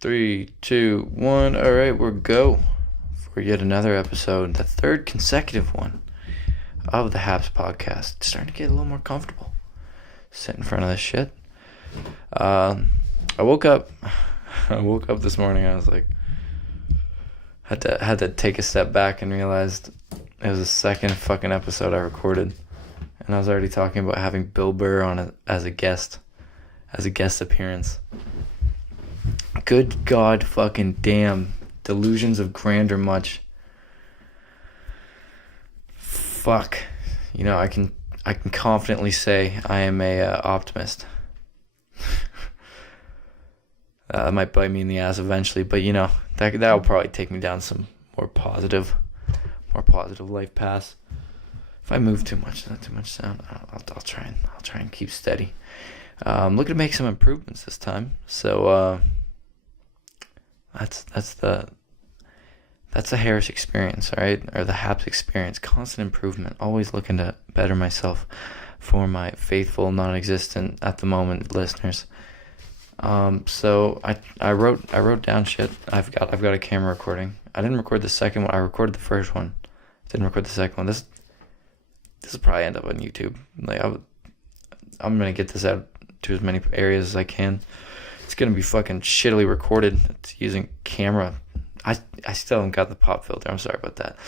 3, 2, 1. All right, we're go for yet another episode, the third consecutive one of the Happs podcast. It's starting to get a little more comfortable sitting in front of this shit. I woke up this morning. I was like, had to take a step back and realized it was the second fucking episode I recorded, and I was already talking about having Bill Burr on as a guest appearance. Good God fucking damn. Delusions of grandeur much. Fuck. You know, I can confidently say I am a optimist. That might bite me in the ass eventually, but you know, that'll probably take me down some more positive life paths. If I move too much, not too much sound, I'll try and keep steady. Looking to make some improvements this time. So that's the Harris experience, all right, or the Happs experience. Constant improvement. Always looking to better myself for my faithful, non-existent at the moment listeners. So I wrote down shit. I've got a camera recording. I didn't record the second one. I recorded the first one. Didn't record the second one. This will probably end up on YouTube. Like I'm gonna get this out to as many areas as I can. It's gonna be fucking shittily recorded. It's using camera. I still haven't got the pop filter. I'm sorry about that.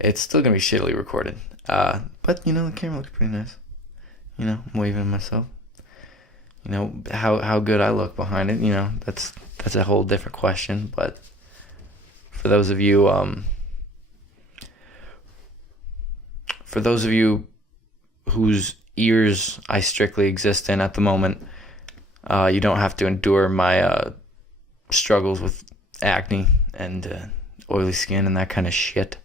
It's still gonna be shittily recorded. But you know, the camera looks pretty nice. You know, I'm waving at myself. You know how good I look behind it. You know, that's a whole different question. But for those of you whose ears I strictly exist in at the moment, you don't have to endure my struggles with acne and oily skin and that kind of shit.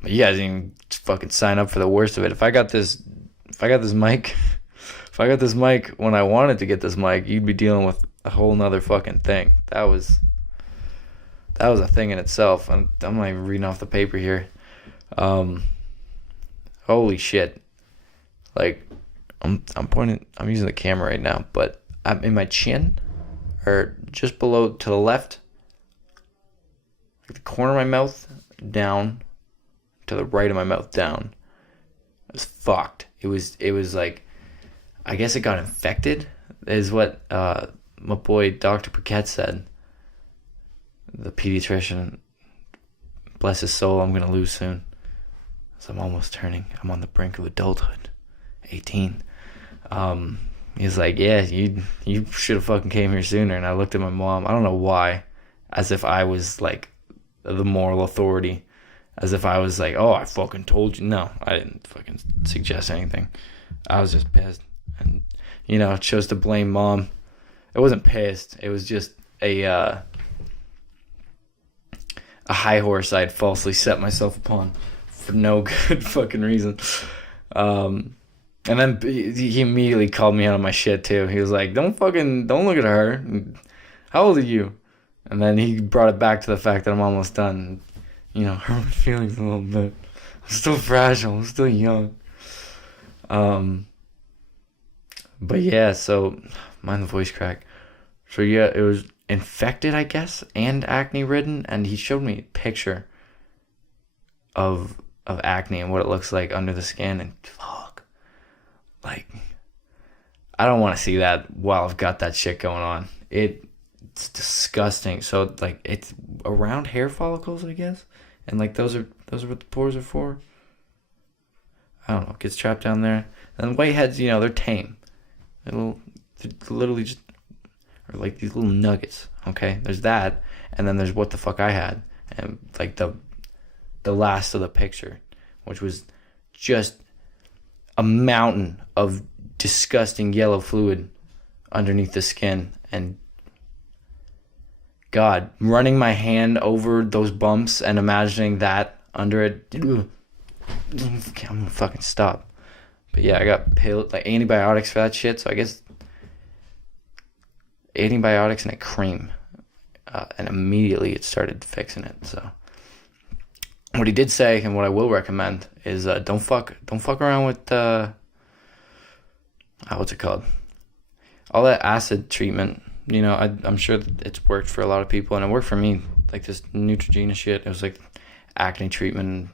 But you guys didn't even fucking sign up for the worst of it. If I got this mic when I wanted to get this mic, you'd be dealing with a whole nother fucking thing. That was a thing in itself. I'm not even reading off the paper here. Holy shit. Like, I'm using the camera right now, but I'm in my chin, or just below to the left, like the corner of my mouth down, to the right of my mouth down. It was fucked. It was like, I guess it got infected, is what my boy Dr. Paquette said. The pediatrician, bless his soul, I'm gonna lose soon. So I'm on the brink of adulthood. 18. He's like, yeah, you should have fucking came here sooner. And I looked at my mom, I don't know why, as if I was like the moral authority, as if I was like, oh, I fucking told you. No, I didn't fucking suggest anything. I was just pissed, and you know, chose to blame mom. It wasn't pissed. It was just a high horse I'd falsely set myself upon for no good fucking reason. And then he immediately called me out on my shit too. He was like, don't look at her. How old are you? And then he brought it back to the fact that I'm almost done. You know, hurt my feelings a little bit. I'm still fragile. I'm still young. But yeah, so, mind the voice crack. So yeah, it was infected, I guess, and acne ridden. And he showed me a picture of acne and what it looks like under the skin. And fuck. Like, I don't want to see that while I've got that shit going on. It's disgusting. So like, it's around hair follicles, I guess, and like those are what the pores are for. I don't know. It gets trapped down there. And whiteheads, you know, they're tame. They're literally just are like these little nuggets. Okay, there's that, and then there's what the fuck I had, and like the last of the picture, which was just a mountain of disgusting yellow fluid underneath the skin. And God, running my hand over those bumps and imagining that under it, I'm gonna fucking stop. But yeah, I got antibiotics for that shit, so I guess antibiotics and a cream, and immediately it started fixing it. So what he did say, and what I will recommend, is don't fuck around with what's it called? all that acid treatment, I'm sure that it's worked for a lot of people, and it worked for me. Like this Neutrogena shit, it was like acne treatment,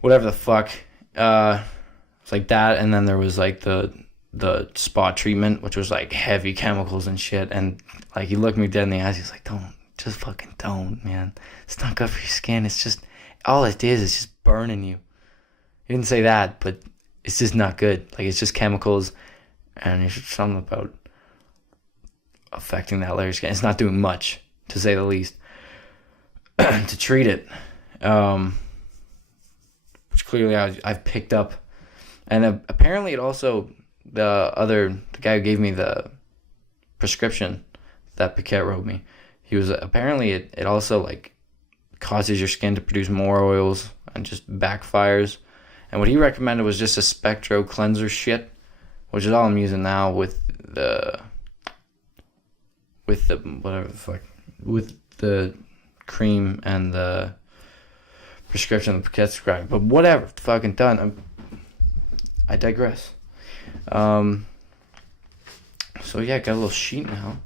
whatever the fuck. It's like that, and then there was like the spot treatment, which was like heavy chemicals and shit. And like he looked me dead in the eyes. He's like, just fucking don't, man. It's not good for your skin. It's just all it is just burning you. He didn't say that, but it's just not good. Like it's just chemicals, and there's something about affecting that layer of skin. It's not doing much, to say the least, to treat it. Which clearly I've picked up. And apparently it also, the guy who gave me the prescription that Paquette wrote me, he was, apparently it also like causes your skin to produce more oils and just backfires. And what he recommended was just a spectro cleanser shit, which is all I'm using now with the whatever the fuck, with the cream and the prescription that Paquette's prescribing. But whatever, fucking done. I digress. So yeah, got a little sheet now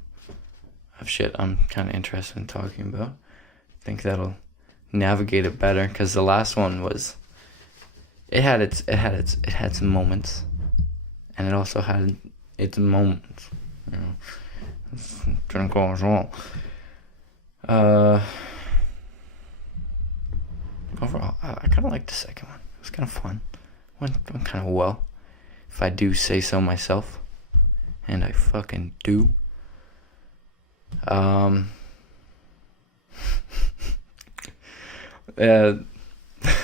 of shit I'm kind of interested in talking about. I think that'll navigate it better, because the last one was, it had some moments, and it also had its moments. Didn't go as well. Overall, I kind of liked the second one. It was kind of fun. Went kind of well, if I do say so myself, and I fucking do.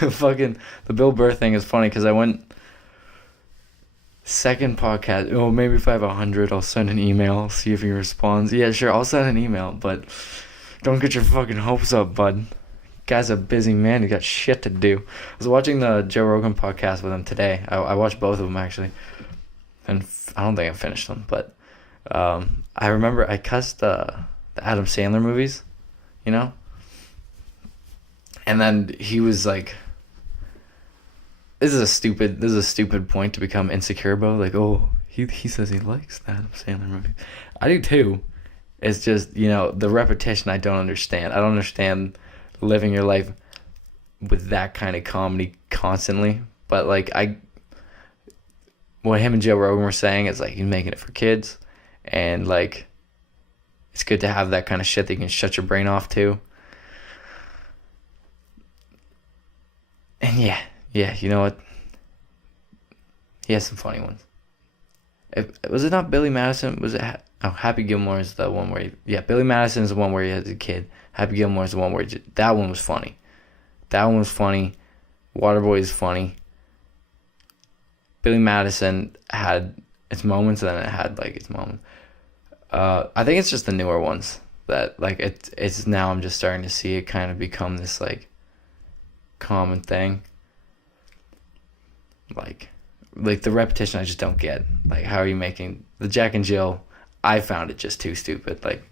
Fucking the Bill Burr thing is funny, because I went second podcast. Oh, maybe if I have 100, I'll send an email, see if he responds. Yeah, sure, I'll send an email, but don't get your fucking hopes up, bud. Guy's a busy man. He got shit to do. I was watching the Joe Rogan podcast with him today. I watched both of them, actually. And I don't think I finished them. But I remember I cussed the Adam Sandler movies, And then he was like, this is a stupid point to become insecure about. Like, oh, he says he likes the Adam Sandler movie. I do too. It's just, the repetition I don't understand. I don't understand living your life with that kind of comedy constantly. But like what him and Joe Rogan were saying is like, he's making it for kids, and like it's good to have that kind of shit that you can shut your brain off to. And yeah, you know what, he has some funny ones. Was it not Billy Madison? Was it Happy Gilmore is the one where Billy Madison is the one where he has a kid. Happy Gilmore is the one where that one was funny. Waterboy is funny. Billy Madison had its moments, and then it had like its moments. I think it's just the newer ones that like it's now I'm just starting to see it kind of become this like common thing. Like the repetition I just don't get. Like, how are you making the Jack and Jill? I found it just too stupid. Like,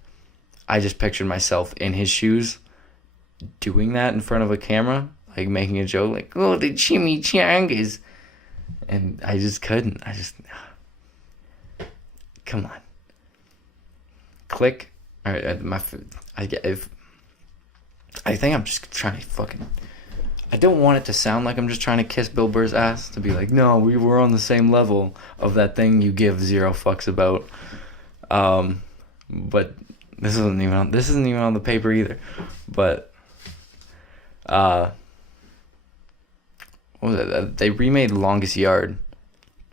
I just pictured myself in his shoes doing that in front of a camera, like making a joke, like, oh, the chimichangas. And I just couldn't. Come on. Click. All right, I think I'm just trying to fucking, I don't want it to sound like I'm just trying to kiss Bill Burr's ass, to be like, no, we were on the same level of that thing you give zero fucks about. But this isn't even on the paper either. But what was it? They remade Longest Yard.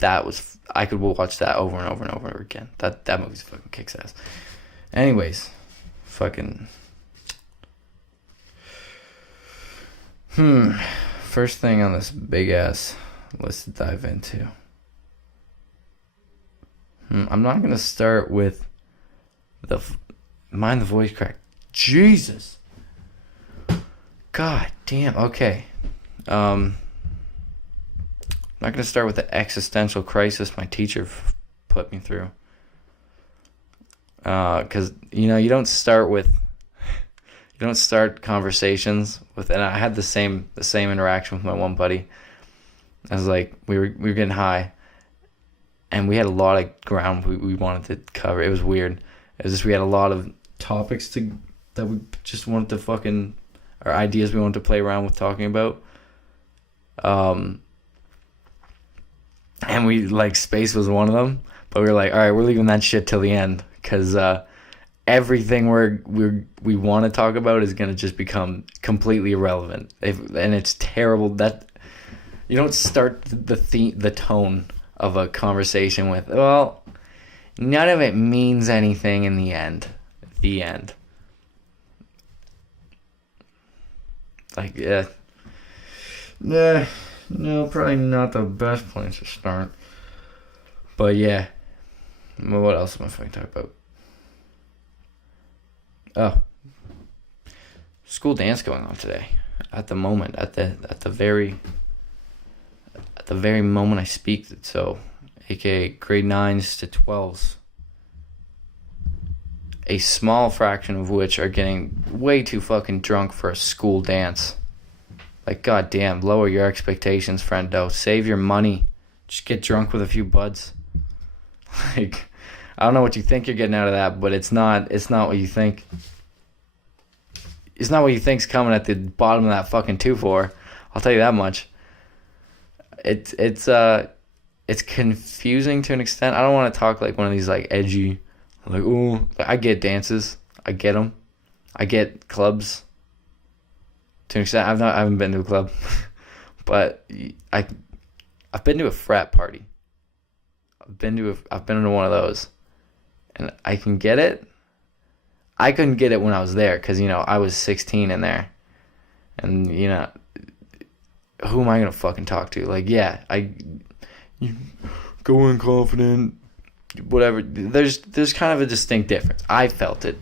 I could watch that over and over and over again. That movie's fucking kicks ass. Anyways, fucking first thing on this big ass list to dive into. I'm not gonna start with mind the voice crack. Jesus. God damn. Okay. I'm not gonna start with the existential crisis my teacher put me through. Because you don't start conversations with, and I had the same interaction with my one buddy. I was like, we were getting high, and we had a lot of ground we wanted to cover. It was weird. It was just we had a lot of topics that we just wanted to fucking, or ideas we wanted to play around with talking about. And we, like, space was one of them, but we were like, all right, we're leaving that shit till the end, because everything we want to talk about is going to just become completely irrelevant. And it's terrible that you don't start the tone of a conversation with, well, none of it means anything in the end. The end. Like, yeah. Nah, no, probably not the best place to start. But yeah. Well, what else am I fucking talking about? Oh. School dance going on today. At the moment. At the very moment I speak. So, aka grade 9s to 12s. A small fraction of which are getting way too fucking drunk for a school dance. Like, goddamn, lower your expectations, friendo. Save your money. Just get drunk with a few buds. Like, I don't know what you think you're getting out of that, but it's not what you think. It's not what you think's coming at the bottom of that fucking 2-4. I'll tell you that much. It's confusing to an extent. I don't want to talk like one of these, like, edgy, like, ooh, I get dances. I get them. I get clubs. To an extent, I haven't been to a club, but I've been to a frat party. I've been to one of those, and I can get it. I couldn't get it when I was there because, you know, I was 16 in there, and, you know, who am I gonna fucking talk to? Like, yeah, you go in confident, whatever. There's kind of a distinct difference. I felt it.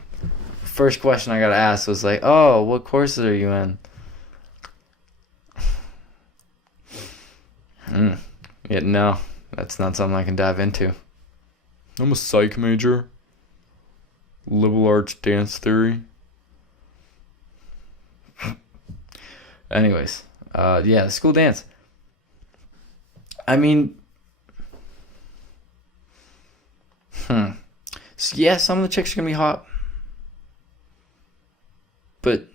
First question I got asked was like, "Oh, what courses are you in?" Yeah, no, that's not something I can dive into. I'm a psych major. Liberal arts dance theory. Anyways, yeah, the school dance. I mean, so yeah, some of the chicks are gonna be hot, but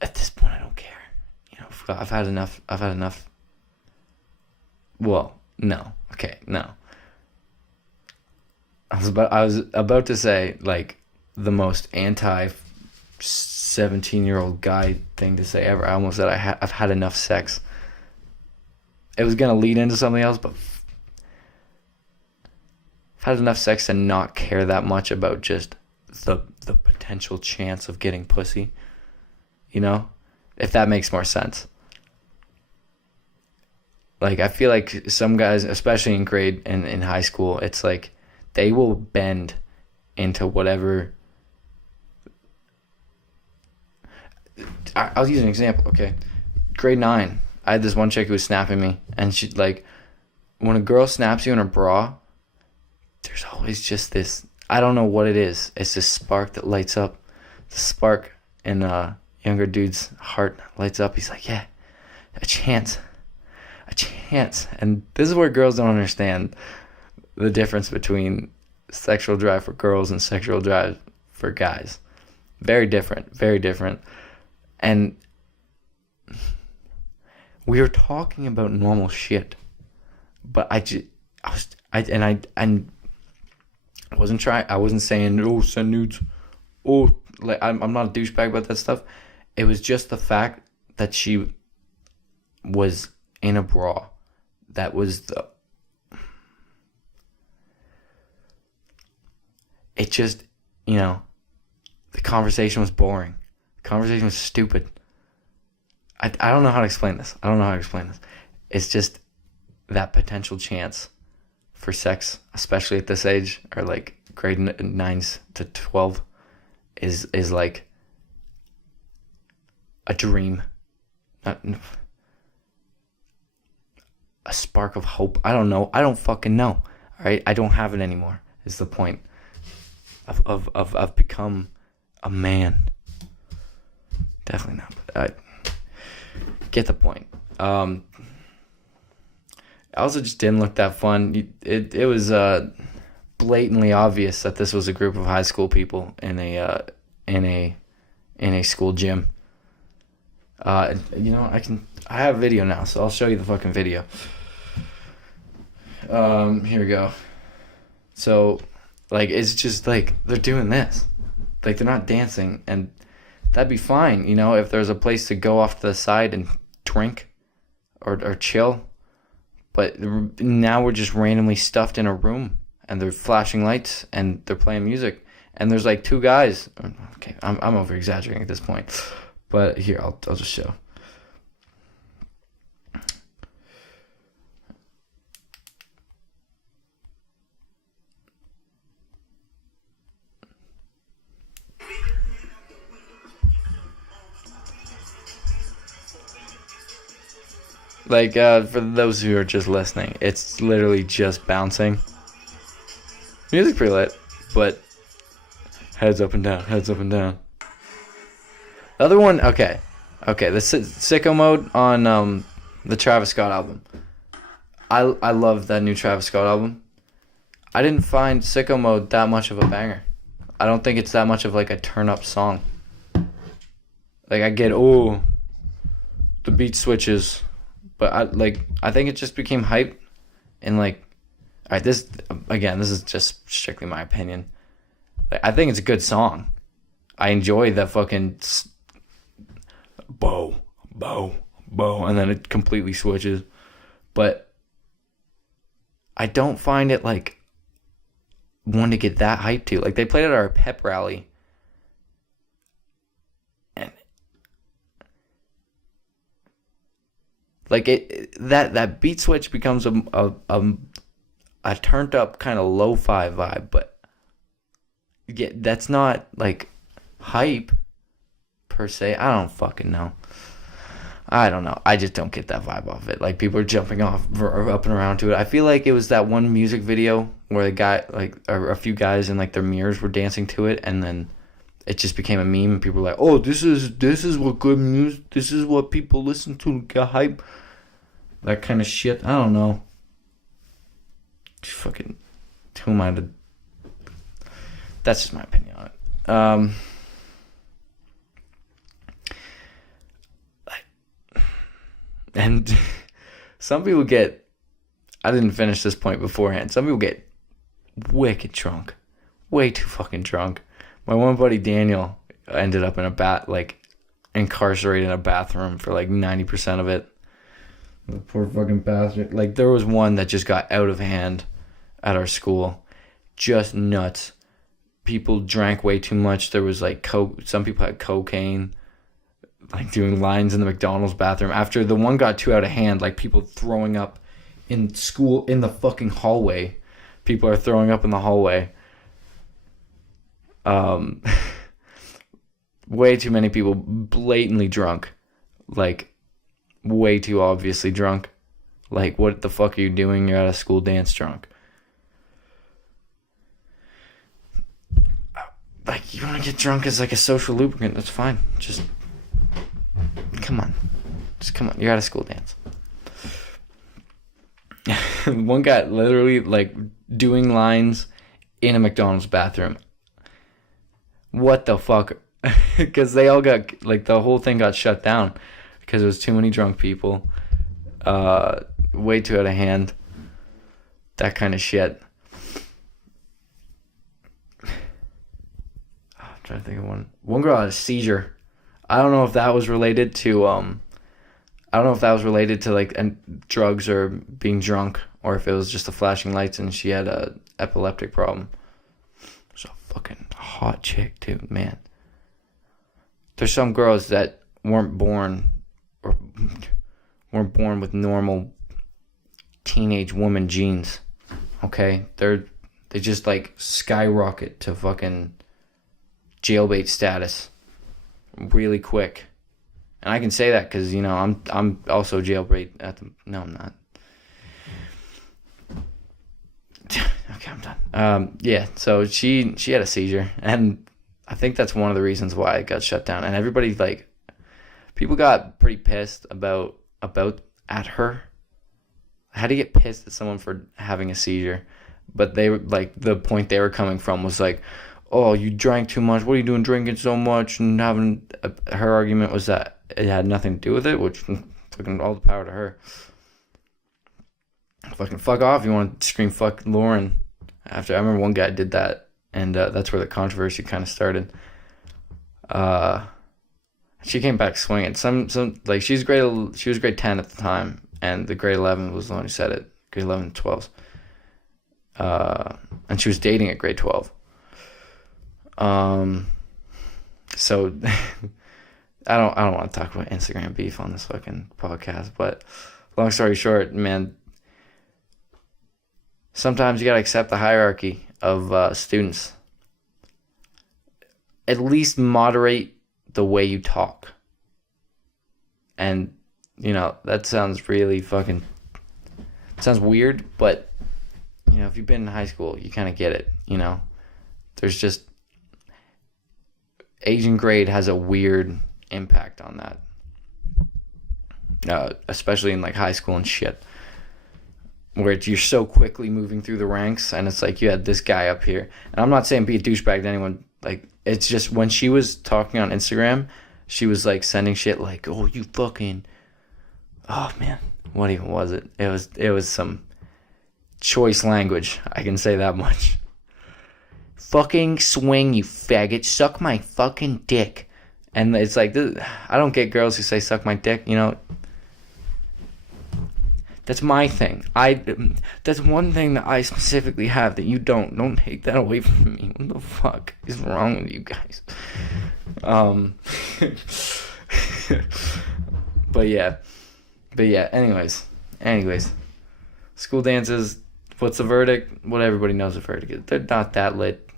at this point, I don't care. You know, I've had enough. Well, no. Okay, no. I was about to say, like, the most anti 17-year-old guy thing to say ever. I almost said I've had enough sex. It was gonna lead into something else, but I've had enough sex to not care that much about just the potential chance of getting pussy. You know? If that makes more sense. Like, I feel like some guys, especially in high school, it's like they will bend into whatever. I'll use an example, okay? Grade 9, I had this one chick who was snapping me, and she, like, when a girl snaps you in her bra, there's always just this, I don't know what it is. It's this spark that lights up. The spark in younger dude's heart lights up. He's like, yeah, a chance. And this is where girls don't understand the difference between sexual drive for girls and sexual drive for guys. Very different. And we were talking about normal shit, but I wasn't trying. I wasn't saying, oh, send nudes. Oh, like, I'm not a douchebag about that stuff. It was just the fact that she was in a bra. That was it just, you know, the conversation was boring. The conversation was stupid. I don't know how to explain this. It's just that potential chance for sex, especially at this age, or like grade 9s to 12, is like a dream. Not a spark of hope. I don't know. I don't fucking know. All right, I don't have it anymore. Is the point. I've become a man. Definitely not. But I get the point. also just didn't look that fun. It was blatantly obvious that this was a group of high school people in a in a school gym. I have video now, so I'll show you the fucking video. Here we go. So, like, it's just like they're doing this, like they're not dancing, and that'd be fine, if there's a place to go off to the side and drink or chill. But now we're just randomly stuffed in a room, and they're flashing lights, and they're playing music, and there's like two guys. Okay, I'm over exaggerating at this point, but here I'll just show. Like, for those who are just listening, it's literally just bouncing. Music pretty lit, but heads up and down, heads up and down. The other one, okay, the Sicko Mode on the Travis Scott album. I love that new Travis Scott album. I didn't find Sicko Mode that much of a banger. I don't think it's that much of like a turn-up song. Like, I get, the beat switches. But I think it just became hype, and like, all right, this is just strictly my opinion. Like, I think it's a good song. I enjoy that fucking bow, and then it completely switches. But I don't find it like one to get that hyped to. Like, they played at our pep rally. Like, that beat switch becomes a turned up kind of lo-fi vibe, but yeah, that's not like hype per se. I don't fucking know. I don't know. I just don't get that vibe off it. Like, people are jumping off or up and around to it. I feel like it was that one music video where the guy, like, or a few guys in like their mirrors were dancing to it, and then it just became a meme, and people were like, "Oh, this is what good music. This is what people listen to get hype." That kind of shit. I don't know. Fucking, who am I to? That's just my opinion on it. And some people get. I didn't finish this point beforehand. Some people get wicked drunk, way too fucking drunk. My one buddy Daniel ended up incarcerated in a bathroom for like 90% of it. The poor fucking bastard. Like, there was one that just got out of hand at our school. Just nuts. People drank way too much. There was like some people had cocaine, like doing lines in the McDonald's bathroom. After the one got too out of hand, like people throwing up in school, in the fucking hallway. People are throwing up in the hallway. Way too many people blatantly drunk. Like, way too obviously drunk. Like, what the fuck are you doing? You're at a school dance drunk. Like, you want to get drunk as like a social lubricant, that's fine. Just come on. You're at a school dance. One guy literally like doing lines in a McDonald's bathroom. What the fuck? Because they all got, like, the whole thing got shut down because there was too many drunk people, way too out of hand, that kind of shit. I'm trying to think of one. One girl had a seizure. I don't know if that was related to like drugs or being drunk, or if it was just the flashing lights and she had a epileptic problem. She's a fucking hot chick too, man. There's some girls that weren't born with normal teenage woman genes. Okay, they just like skyrocket to fucking jailbait status really quick. And I can say that because, you know, I'm also jailbait no, I'm not. Okay, I'm done. Yeah, so she had a seizure, and I think that's one of the reasons why it got shut down. And everybody, like, people got pretty pissed about at her. had to get pissed at someone for having a seizure, but they were like, the point they were coming from was like, oh, you drank too much. What are you doing drinking so much? And her argument was that it had nothing to do with it, which fucking all the power to her. Fucking fuck off. You want to scream fuck Lauren. I remember one guy did that, and that's where the controversy kind of started. She came back swinging. Some like she was grade 10 at the time, and the grade 11 was the one who said it. Grade 11 and 12. And she was dating at grade 12. So I don't want to talk about Instagram beef on this fucking podcast, but long story short, man, sometimes you gotta accept the hierarchy of students. At least moderate the way you talk. And, that sounds really sounds weird, but, if you've been in high school, you kind of get it, There's just, age and grade has a weird impact on that. Especially in, like, high school and shit. Where you're so quickly moving through the ranks, and it's like you had this guy up here. And I'm not saying be a douchebag to anyone, like, it's just when she was talking on Instagram, she was like sending shit like, oh, you fucking, oh man, what even was it? It was some choice language, I can say that much. Fucking swing, you faggot, suck my fucking dick. And it's like, I don't get girls who say suck my dick, That's my thing. That's one thing that I specifically have that you don't. Don't take that away from me. What the fuck is wrong with you guys? But yeah. Anyways. School dances. What's the verdict? What everybody knows the verdict is. They're not that lit.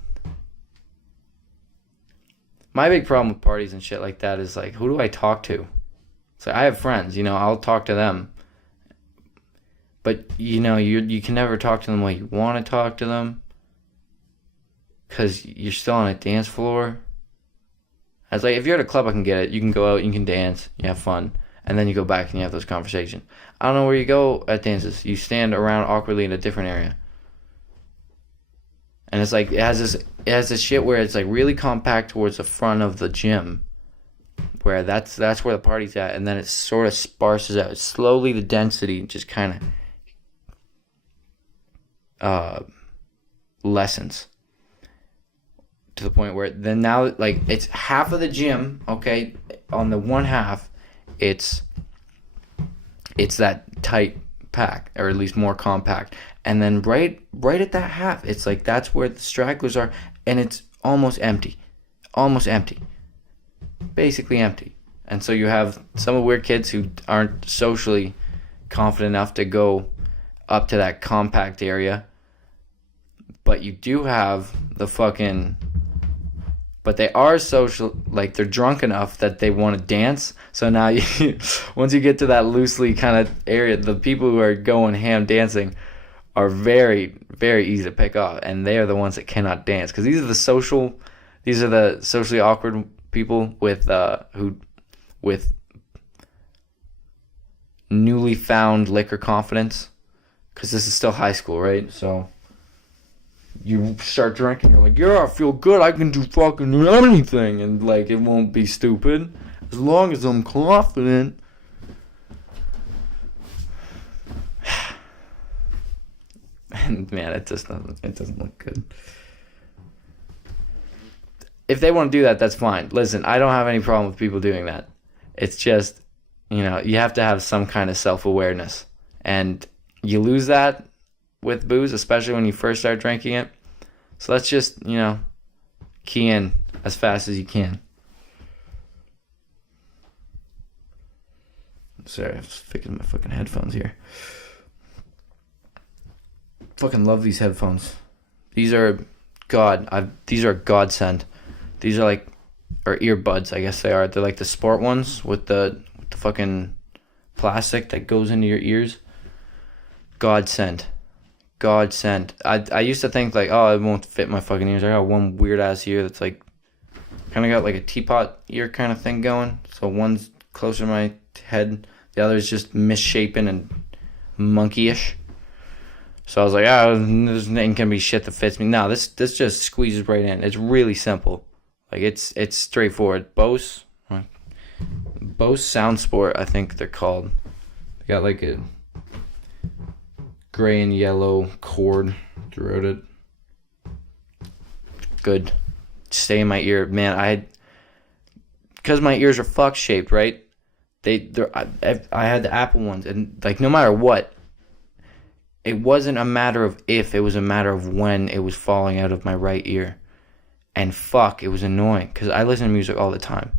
My big problem with parties and shit like that is like, who do I talk to? So I have friends, I'll talk to them. But, you can never talk to them like you want to talk to them. Because you're still on a dance floor. I was like, if you're at a club, I can get it. You can go out, you can dance, you have fun. And then you go back and you have those conversations. I don't know where you go at dances. You stand around awkwardly in a different area. And it's like, it has this shit where it's like really compact towards the front of the gym. Where that's where the party's at. And then it sort of sparses out. Slowly the density just kind of lessens to the point where then now like it's half of the gym, okay, on the one half it's that tight pack, or at least more compact, and then right at that half it's like that's where the stragglers are, and it's almost empty, basically empty. And so you have some weird kids who aren't socially confident enough to go up to that compact area. But you do have but they are social, like they're drunk enough that they want to dance. So now once you get to that loosely kind of area, the people who are going ham dancing are very, very easy to pick off. And they are the ones that cannot dance. Because these are the socially awkward people with newly found liquor confidence. Because this is still high school, right? So you start drinking, you're like, yeah, I feel good, I can do fucking anything, and like, it won't be stupid, as long as I'm confident. And man, it doesn't look good. If they want to do that, that's fine. Listen, I don't have any problem with people doing that. It's just, you have to have some kind of self-awareness, and you lose that with booze, especially when you first start drinking it. So let's just, key in as fast as you can. Sorry, I'm just fixing my fucking headphones here. Fucking love these headphones. These are these are godsend. These are like, or earbuds, I guess they are. They're like the sport ones with the fucking plastic that goes into your ears. Godsend. I used to think like, oh, it won't fit my fucking ears. I got one weird ass ear that's like, kind of got like a teapot ear kind of thing going. So one's closer to my head, the other is just misshapen and monkeyish. So I was like, this ain't gonna be shit that fits me. No, this just squeezes right in. It's really simple. Like it's straightforward. Bose Sound Sport, I think they're called. They got like a gray and yellow cord throughout it. Good. Stay in my ear, man. Because my ears are fuck shaped, right? I had the Apple ones, and like no matter what, it wasn't a matter of if, it was a matter of when it was falling out of my right ear. And fuck, it was annoying because I listen to music all the time.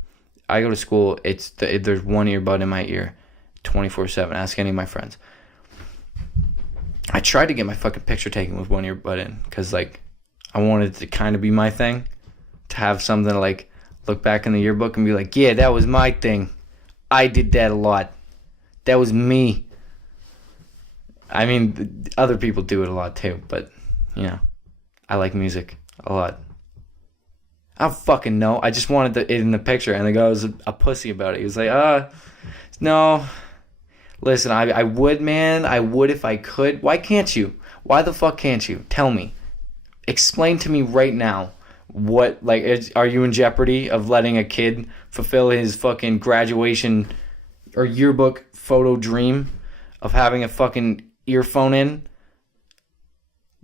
I go to school, there's one earbud in my ear 24/7. Ask any of my friends. I tried to get my fucking picture taken with one earbud in because like I wanted it to kind of be my thing, to have something to like look back in the yearbook and be like, yeah, that was my thing. I did that a lot. That was me. I mean, other people do it a lot too, but, you know, I like music a lot. I don't fucking know. I just wanted it in the picture, and the guy was a pussy about it. He was like, no. Listen, I would, man. I would if I could. Why can't you? Why the fuck can't you? Tell me. Explain to me right now. What, like, are you in jeopardy of letting a kid fulfill his fucking graduation or yearbook photo dream of having a fucking earphone in?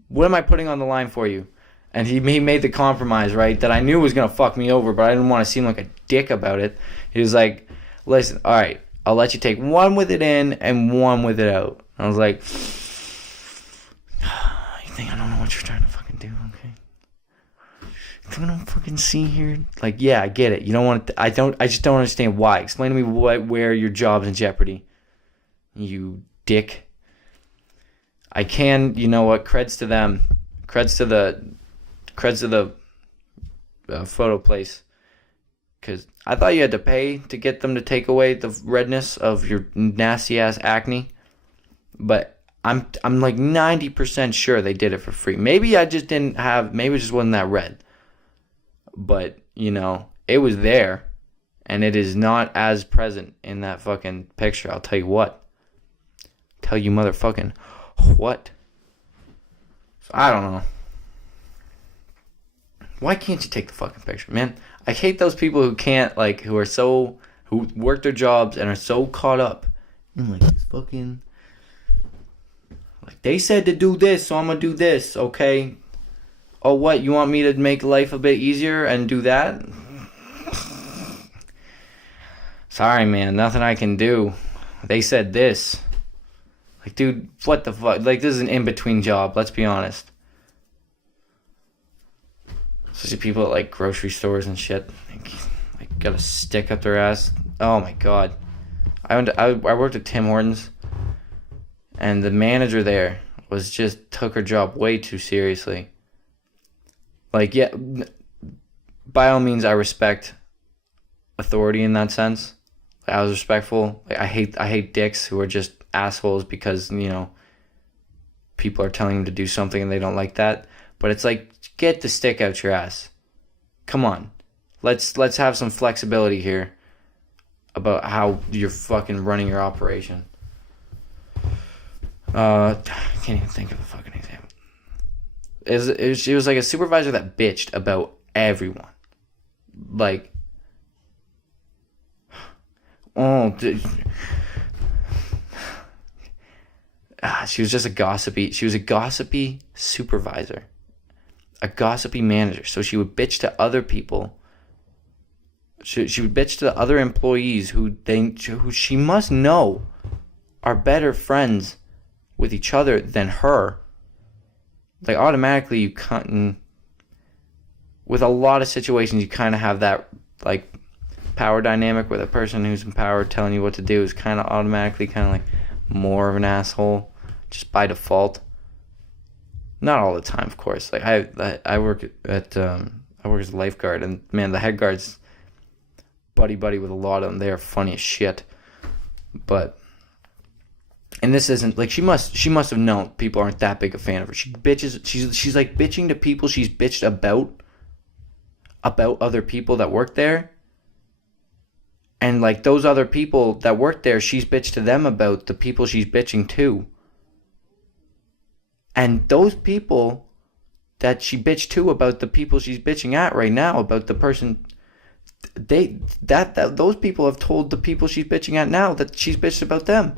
What am I putting on the line for you? And he made the compromise, right, that I knew was going to fuck me over, but I didn't want to seem like a dick about it. He was like, listen, all right, I'll let you take one with it in and one with it out. I was like, you think I don't know what you're trying to fucking do, okay? You think I don't fucking see here? Like, yeah, I get it. You don't want to, I just don't understand why. Explain to me where your job's in jeopardy, you dick. I can, you know what, creds to them. Creds to the photo place. Because I thought you had to pay to get them to take away the redness of your nasty ass acne. But I'm like 90% sure they did it for free. Maybe I just maybe it just wasn't that red. But, you know, it was there. And it is not as present in that fucking picture. I'll tell you what. Tell you motherfucking what? So I don't know. Why can't you take the fucking picture, man? I hate those people who can't, like, who work their jobs and are so caught up in, like, this fucking, like, they said to do this, so I'm gonna do this, okay? Oh, what, you want me to make life a bit easier and do that? Sorry, man, nothing I can do. They said this. Like, dude, what the fuck? Like, this is an in-between job, let's be honest. Especially people at, like, grocery stores and shit. Like, got a stick up their ass. Oh, my God. I worked at Tim Hortons, and the manager there took her job way too seriously. Like, yeah, by all means, I respect authority in that sense. Like, I was respectful. Like, I hate dicks who are just assholes because, you know, people are telling them to do something and they don't like that. But it's like, get the stick out your ass. Come on. Let's have some flexibility here about how you're fucking running your operation. I can't even think of a fucking example. She was like a supervisor that bitched about everyone. Like, she was just a gossipy supervisor. A gossipy manager. So she would bitch to other people. She would bitch to the other employees who she must know are better friends with each other than her. Like, automatically you can't, with a lot of situations you kind of have that, like, power dynamic where the person who's in power telling you what to do is kind of automatically kind of like more of an asshole just by default. Not all the time, of course. Like, I work as a lifeguard, and man, the head guard's buddy with a lot of them. They are funny as shit. But, and this isn't like, she must have known people aren't that big a fan of her. She bitches. She's like bitching to people she's bitched about other people that work there. And like those other people that work there, she's bitched to them about the people she's bitching to. And those people that she bitched to about the people she's bitching at right now, about the person, those people have told the people she's bitching at now that she's bitched about them.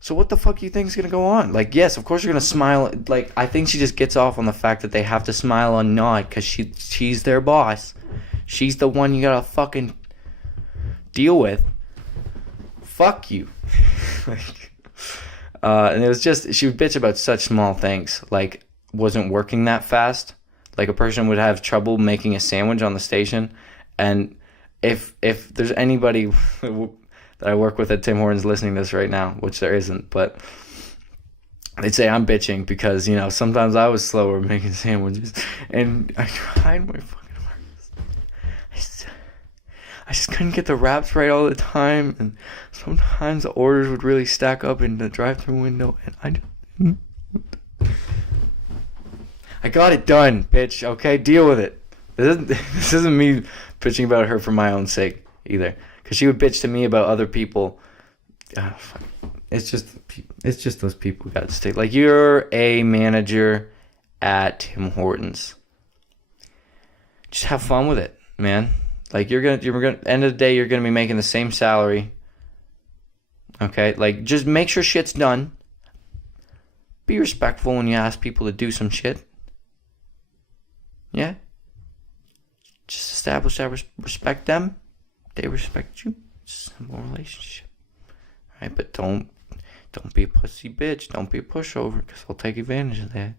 So what the fuck do you think is going to go on? Like, yes, of course you're going to smile. Like, I think she just gets off on the fact that they have to smile and nod because she's their boss. She's the one you got to fucking deal with. Fuck you. And it was just, she would bitch about such small things. Like, wasn't working that fast. Like, a person would have trouble making a sandwich on the station. And if there's anybody that I work with at Tim Hortons listening to this right now, which there isn't, but they'd say I'm bitching because, you know, sometimes I was slower making sandwiches, and I tried my fucking hardest. I just couldn't get the wraps right all the time, and sometimes the orders would really stack up in the drive-thru window, and I got it done, bitch. Okay, deal with it. This isn't me bitching about her for my own sake either. Because she would bitch to me about other people. It's just those people who got to stay. Like, you're a manager at Tim Hortons. Just have fun with it, man. Like, you're gonna end of the day, you're gonna be making the same salary. Okay, like, just make sure shit's done. Be respectful when you ask people to do some shit. Yeah. Just establish that respect them. They respect you. Simple relationship. Alright, but don't be a pussy bitch. Don't be a pushover, because they'll take advantage of that.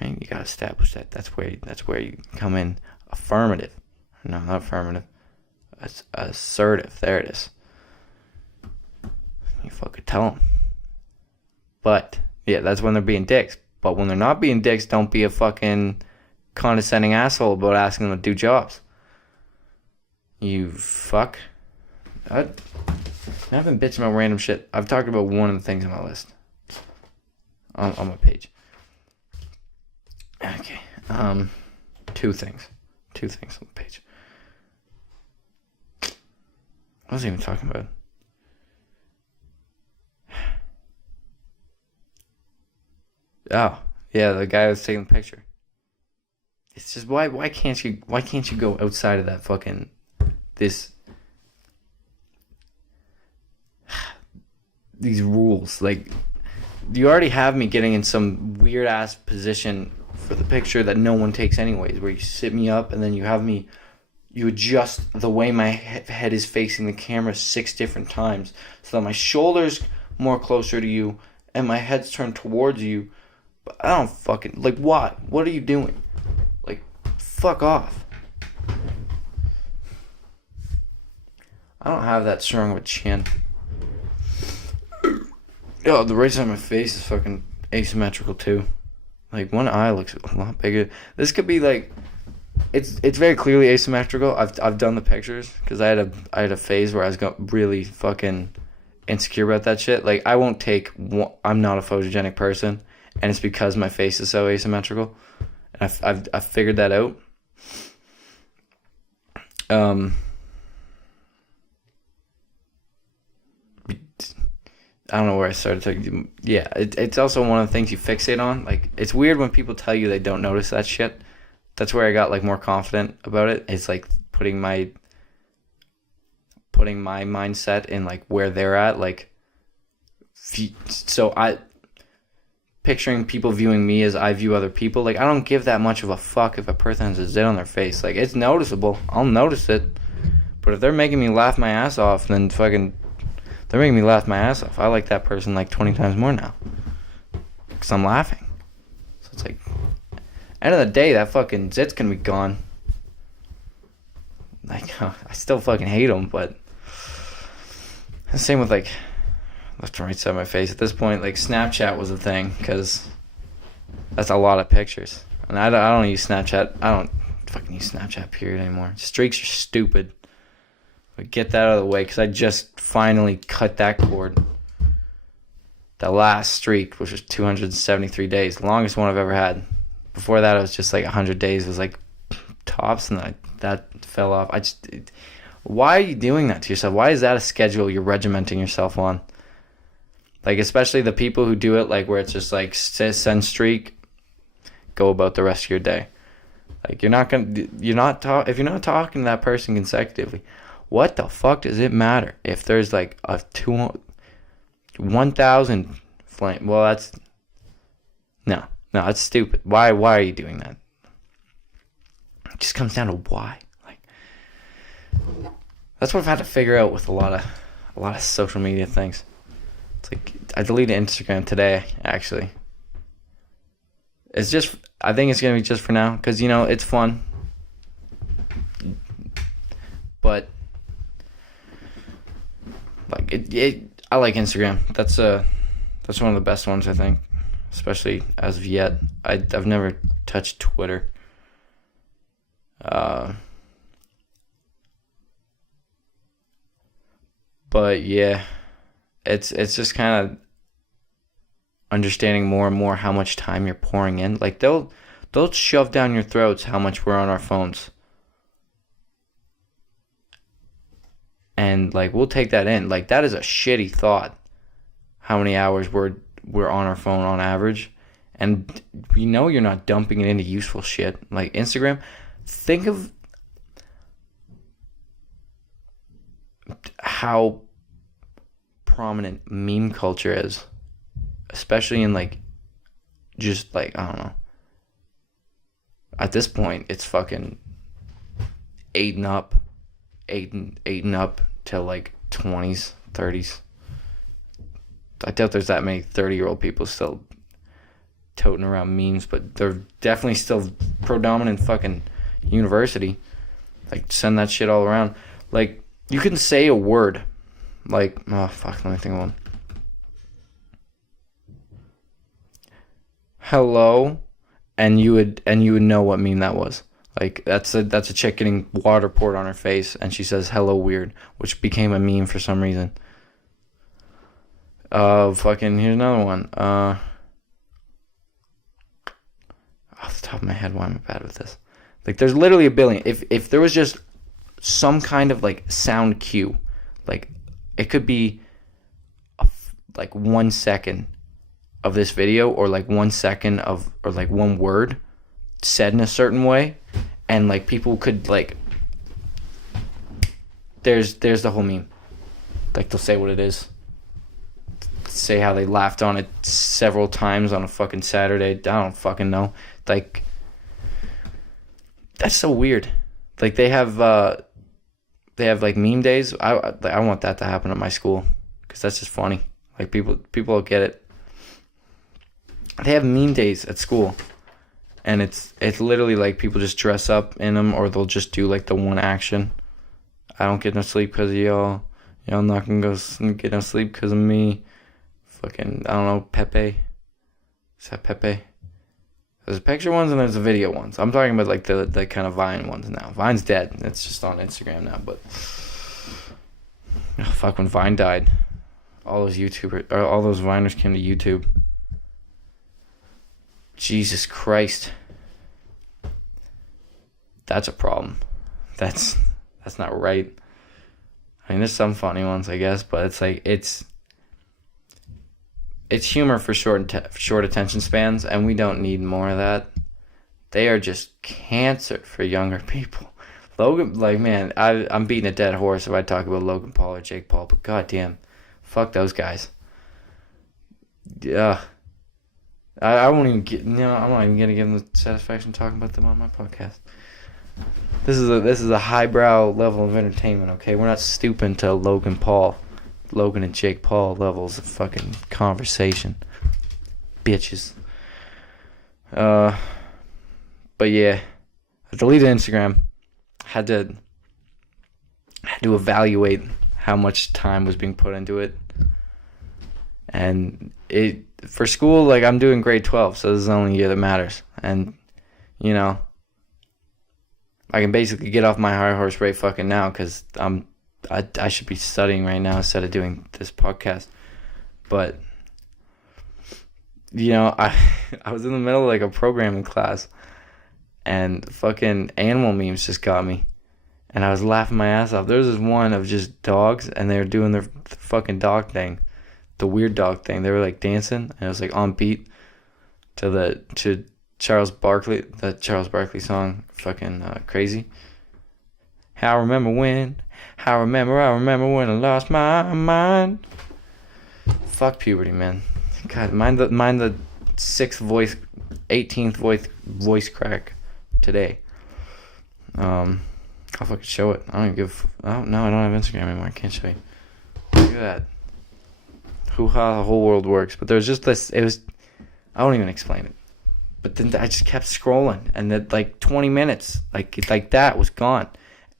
Right? You gotta establish that. That's where you come in. Affirmative. No, not affirmative. Assertive. There it is. You fucking tell them. But yeah, that's when they're being dicks. But when they're not being dicks, don't be a fucking condescending asshole about asking them to do jobs. You fuck. I've been bitching about random shit. I've talked about one of the things on my list. On my page. Okay. Two things. Two things on the page. What was I even talking about? Oh, yeah, the guy who was taking the picture. It's just why can't you go outside of that fucking these rules? Like, you already have me getting in some weird ass position for the picture that no one takes anyways, where you sit me up and then you adjust the way my head is facing the camera 6 different times so that my shoulder's more closer to you and my head's turned towards you. But I don't fucking, like, what are you doing? Like, fuck off. I don't have that strong of a chin. Oh, the right side of my face is fucking asymmetrical too. Like, one eye looks a lot bigger. This could be like, it's very clearly asymmetrical. I've done the pictures because I had a phase where I was really fucking insecure about that shit. Like, I won't take one, I'm not a photogenic person, and it's because my face is so asymmetrical. And I've figured that out. I don't know where I started talking. Yeah, it's also one of the things you fixate on. Like, it's weird when people tell you they don't notice that shit. That's where I got, like, more confident about it. It's like putting my mindset in, like, where they're at. Like, picturing people viewing me as I view other people. Like, I don't give that much of a fuck if a person has a zit on their face. Like, it's noticeable. I'll notice it. But if they're making me laugh my ass off, then fucking, they're making me laugh my ass off. I like that person like 20 times more now. Because I'm laughing. So it's like, end of the day, that fucking zit's gonna be gone. Like, I still fucking hate them, but the same with, like, left and right side of my face. At this point, like, Snapchat was a thing, because that's a lot of pictures. And I don't use Snapchat. I don't fucking use Snapchat, period, anymore. Streaks are stupid. But get that out of the way, because I just finally cut that cord. That last streak, which was 273 days, the longest one I've ever had. Before that, it was just like 100 days. It was like tops, and that fell off. Why are you doing that to yourself? Why is that a schedule you're regimenting yourself on? Like, especially the people who do it, like, where it's just, like, send streak, go about the rest of your day. Like, if you're not talking to that person consecutively, what the fuck does it matter if there's, like, 1,000 flame? Well, no, that's stupid. Why are you doing that? It just comes down to why. Like, that's what I've had to figure out with a lot of social media things. It's like, I deleted Instagram today, actually. I think it's going to be just for now, because, it's fun. But, like, I like Instagram. That's one of the best ones, I think. Especially as of yet. I've never touched Twitter. But, yeah. It's just kind of understanding more and more how much time you're pouring in. Like, they'll shove down your throats how much we're on our phones. And, like, we'll take that in. Like, that is a shitty thought. How many hours we're on our phone on average. And you're not dumping it into useful shit. Like, Instagram, think of how prominent meme culture is, especially in, like, just, like, I don't know, at this point it's fucking eating up to, like, 20s, 30s. I doubt there's that many 30-year-old people still toting around memes, but they're definitely still predominant fucking university. Like, send that shit all around. Like, you can say a word. Like, oh fuck, let me think of one. Hello, and you would know what meme that was. Like, that's a chick getting water poured on her face, and she says hello weird, which became a meme for some reason. Fucking, here's another one. Off the top of my head, why am I bad with this? Like, there's literally a billion. If there was just some kind of, like, sound cue, like, it could be like 1 second of this video, or like 1 second of, or like one word said in a certain way, and, like, people could, like, there's the whole meme. Like, they'll say what it is, say how they laughed on it several times on a fucking Saturday. I don't fucking know. Like, that's so weird. Like, they have like meme days. I want that to happen at my school, because that's just funny. Like, people will get it. They have meme days at school, and it's literally like people just dress up in them, or they'll just do, like, the one action. I don't get no sleep because of y'all. Y'all not gonna go get no sleep because of me. Fucking, I don't know, Pepe. Is that Pepe? There's picture ones and there's the video ones. I'm talking about, like, the kind of Vine ones now. Vine's dead. It's just on Instagram now, but fuck, when Vine died, all those Viners came to YouTube. Jesus Christ. That's a problem. That's not right. I mean, there's some funny ones, I guess, but it's like, it's humor for short attention spans, and we don't need more of that. They are just cancer for younger people. Logan, like, man, I'm beating a dead horse if I talk about Logan Paul or Jake Paul, but goddamn, fuck those guys. Yeah, I won't even get. I'm not even gonna give them the satisfaction of talking about them on my podcast. This is a highbrow level of entertainment. Okay, we're not stooping to Logan and Jake Paul levels of fucking conversation, bitches. But yeah, I deleted Instagram. Had to evaluate how much time was being put into it, and for school, like, I'm doing grade 12, so this is the only year that matters, and I can basically get off my high horse right fucking now, because I should be studying right now instead of doing this podcast. But I was in the middle of, like, a programming class, and fucking animal memes just got me, and I was laughing my ass off. There was this one of just dogs, and they were doing their fucking dog thing. the Weird Dog thing. They were like dancing, and it was like on beat to Charles Barkley, the Charles Barkley song, fucking Crazy. I remember when I lost my mind. Fuck puberty, man. God, mind the 18th voice crack today. I'll fucking show it. I don't even give. Oh no, I don't have Instagram anymore. I can't show you. Look at that. How the whole world works. But there was just this. It was. I won't even explain it. But then I just kept scrolling, and then like 20 minutes, like that was gone.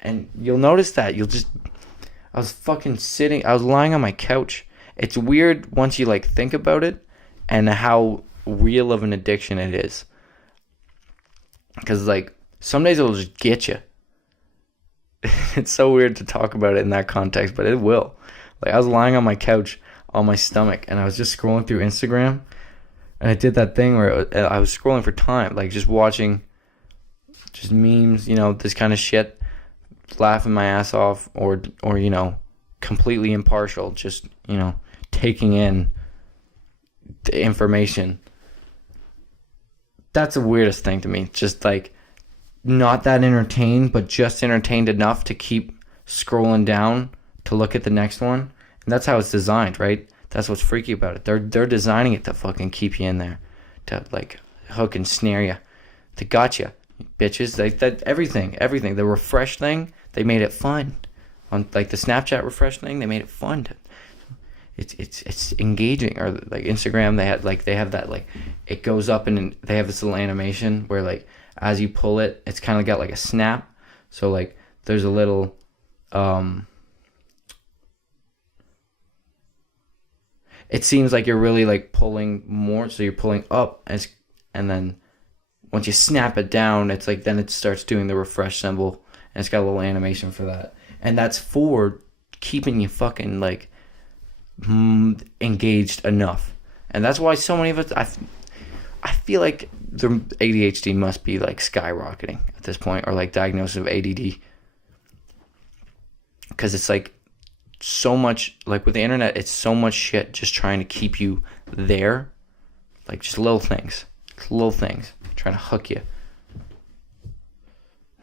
And you'll notice that I was fucking sitting. I was lying on my couch. It's weird once you like think about it, and how real of an addiction it is. Because like some days it'll just get you. It's so weird to talk about it in that context, but it will. Like I was lying on my couch on my stomach, and I was just scrolling through Instagram, and I did that thing where I was scrolling for time, like just watching, just memes, this kind of shit, laughing my ass off, or completely impartial, just taking in the information. That's the weirdest thing to me. Just like not that entertained, but just entertained enough to keep scrolling down to look at the next one. And that's how it's designed, right? That's what's freaky about it. They're designing it to fucking keep you in there, to like hook and snare you. They got you, bitches. Everything. The refresh thing, they made it fun. On like the Snapchat refresh thing, they made it fun. It's engaging. Or like Instagram, they have that like it goes up, and they have this little animation where like as you pull it, it's kind of got like a snap. So like there's a little it seems like you're really like pulling more, so you're pulling up, and then once you snap it down, it's like then it starts doing the refresh symbol, and it's got a little animation for that, and that's for keeping you fucking like engaged enough. And that's why so many of us, I feel like the ADHD must be like skyrocketing at this point, or like diagnosis of ADD, because it's like so much, like with the internet, it's so much shit just trying to keep you there, like just little things trying to hook you.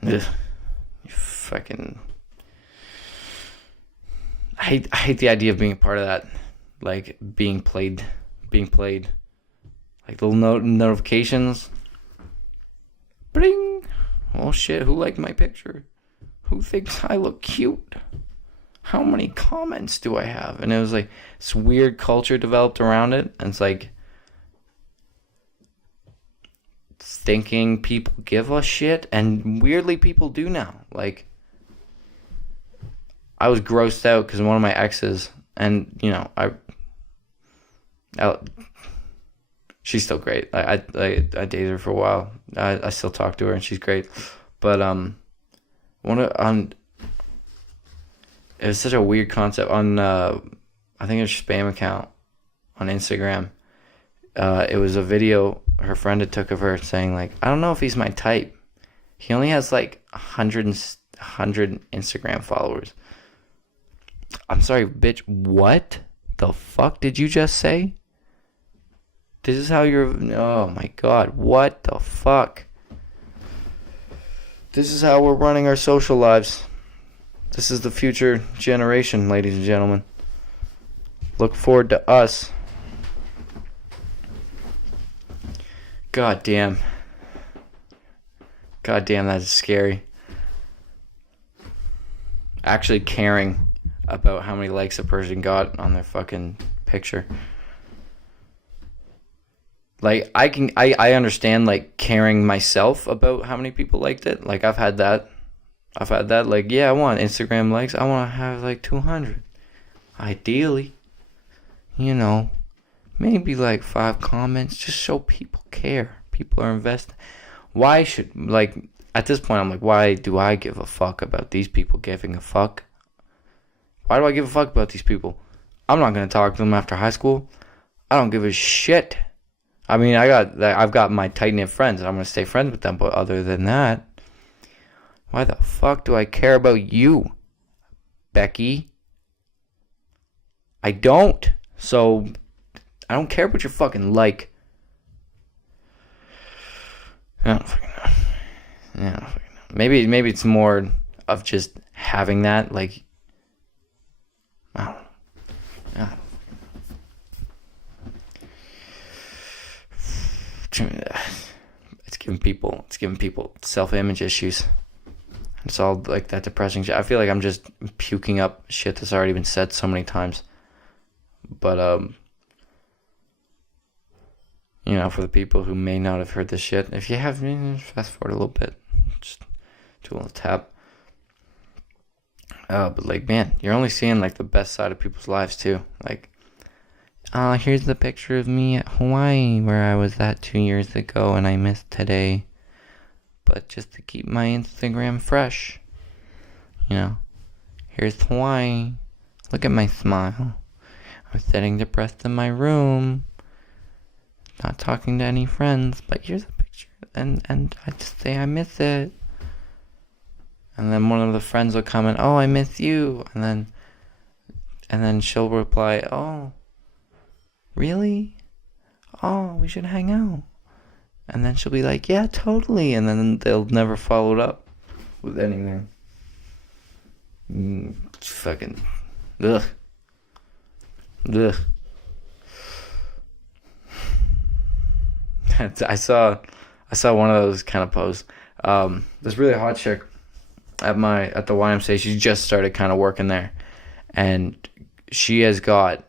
Ugh. You fucking I hate the idea of being a part of that, like being played, like little notifications. Bling! Oh shit! Who liked my picture? Who thinks I look cute? How many comments do I have? And it was like this weird culture developed around it, and it's like thinking people give a shit, and weirdly people do now. Like I was grossed out because one of my exes, and I she's still great. I dated her for a while. I still talk to her, and she's great. But it was such a weird concept on I think it was spam account on Instagram. It was a video her friend had took of her saying like, I don't know if he's my type. He only has like 100 Instagram followers. I'm sorry, bitch. What the fuck did you just say? This is how you're... Oh my god. What the fuck? This is how we're running our social lives. This is the future generation, ladies and gentlemen. Look forward to us. God damn, that is scary. Actually caring about how many likes a person got on their fucking picture. Like, I understand, like, caring myself about how many people liked it. Like, I've had that. Like, yeah, I want Instagram likes. I want to have, like, 200. Ideally. Maybe, like, 5 comments. Just so people care. People are invested. Why should, like, at this point, I'm like, why do I give a fuck about these people giving a fuck? Why do I give a fuck about these people? I'm not going to talk to them after high school. I don't give a shit. I mean, I've got my tight-knit friends, and I'm going to stay friends with them, but other than that, why the fuck do I care about you, Becky? I don't. So I don't care what you fucking like. I don't fucking know. Yeah, I don't fucking know. Maybe it's more of just having that, like, I don't know. I don't know. It's giving people self-image issues. It's all like that depressing shit. I feel like I'm just puking up shit that's already been said so many times. But for the people who may not have heard this shit, if you have, fast forward a little bit, just do a little tap. But like, man, you're only seeing like the best side of people's lives too. Like, here's the picture of me at Hawaii where I was at 2 years ago and I missed today. But just to keep my Instagram fresh, here's Hawaii. Look at my smile. I'm sitting depressed in my room, not talking to any friends, but here's a picture, and I just say I miss it. And then one of the friends will comment, "Oh, I miss you," and then she'll reply, "Oh, really? Oh, we should hang out." And then she'll be like, "Yeah, totally," and then they'll never follow it up with anything. Fucking, ugh. Ugh. I saw one of those kind of posts. This really hot chick at the YMCA. She just started kind of working there, and she has got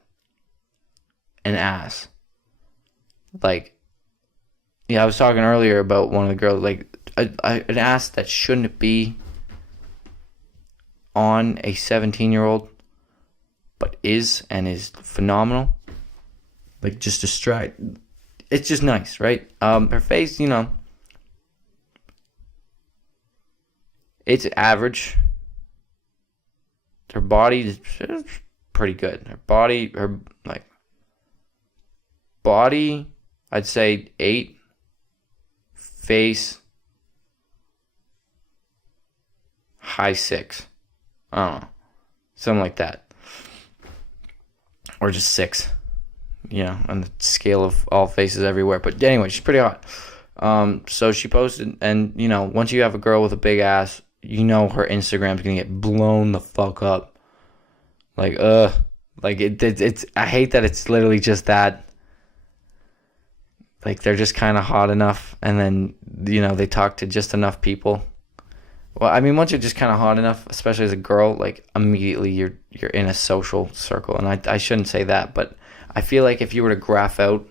an ass. Like, yeah, I was talking earlier about one of the girls, like an ass that shouldn't be on a 17-year-old, but is phenomenal. Like, just a stride. It's just nice, right? Her face, it's average. Her body is pretty good. Her body, I'd say 8. Face, high 6. I don't know. Something like that. Or just 6. On the scale of all faces everywhere. But anyway, she's pretty hot. So she posted, and, once you have a girl with a big ass, her Instagram's gonna get blown the fuck up. Like, it's, I hate that it's literally just that. Like, they're just kind of hot enough, and then, they talk to just enough people. Well, I mean, once you're just kind of hot enough, especially as a girl, like, immediately you're in a social circle. And I shouldn't say that, but I feel like if you were to graph out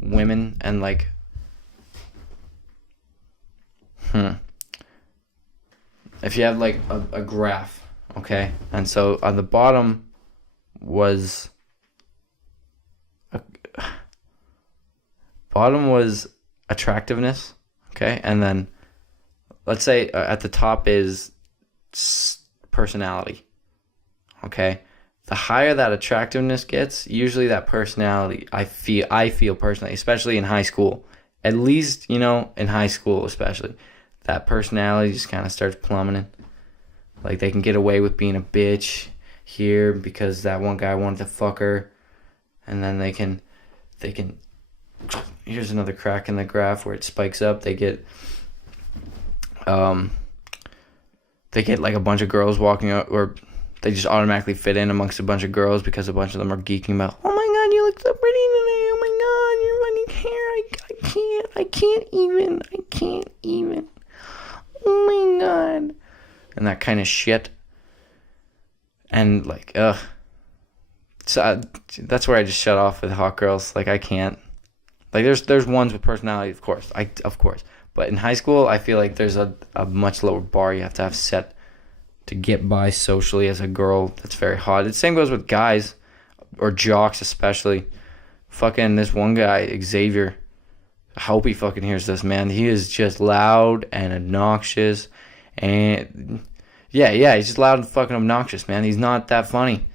women and, like, if you have, like, a graph, okay? And so on the bottom was attractiveness, okay? And then let's say at the top is personality, okay? The higher that attractiveness gets, usually that personality, I feel personally, especially in high school, at least, in high school especially, that personality just kind of starts plummeting. Like, they can get away with being a bitch here because that one guy wanted to fuck her, and then they can here's another crack in the graph where it spikes up. They get like a bunch of girls walking out, or they just automatically fit in amongst a bunch of girls because a bunch of them are geeking about, "Oh my god, you look so pretty today. Oh my god, your fucking hair. I can't even. Oh my god." And that kind of shit. And like, so that's where I just shut off with hot girls. Like, I can't. Like, there's ones with personality, of course. But in high school, I feel like there's a much lower bar you have to have set to get by socially as a girl that's very hot. The same goes with guys, or jocks especially. Fucking this one guy, Xavier. I hope he fucking hears this, man. He is just loud and obnoxious. And yeah, he's just loud and fucking obnoxious, man. He's not that funny.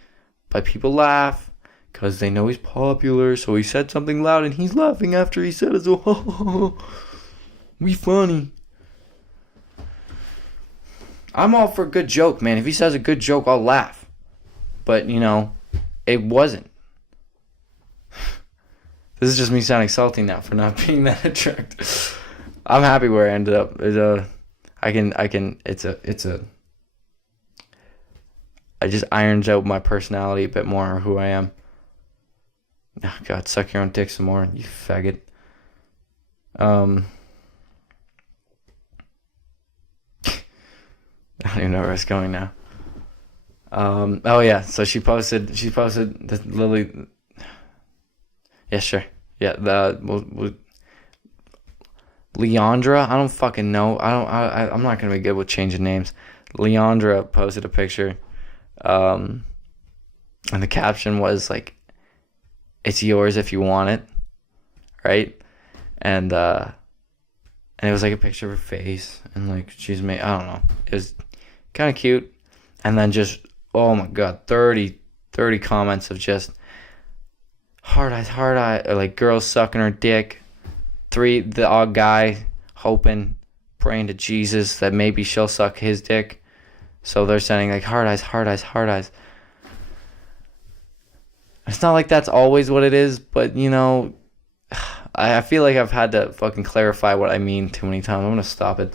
But people laugh because they know he's popular. So he said something loud and he's laughing after he said it. So, we funny. I'm all for a good joke, man. If he says a good joke, I'll laugh. But, it wasn't. This is just me sounding salty now for not being that attractive. I'm happy where I ended up. I just irons out my personality a bit more, or who I am. Oh, God, suck your own dick some more, you faggot. I don't even know where it's going now. Oh yeah, so she posted the Lily. Yeah, sure. Yeah, Leandra. I don't fucking know. I'm not gonna be good with changing names. Leandra posted a picture, and the caption was like, "It's yours if you want it," right? And it was like a picture of her face, and like she's made. I don't know. It was kind of cute, and then just, oh my God, 30 comments of just hard eye, or like girls sucking her dick. 3, the odd guy hoping, praying to Jesus that maybe she'll suck his dick. So they're sending like hard eyes. It's not like that's always what it is, but you know, I feel like I've had to fucking clarify what I mean too many times. I'm gonna stop it.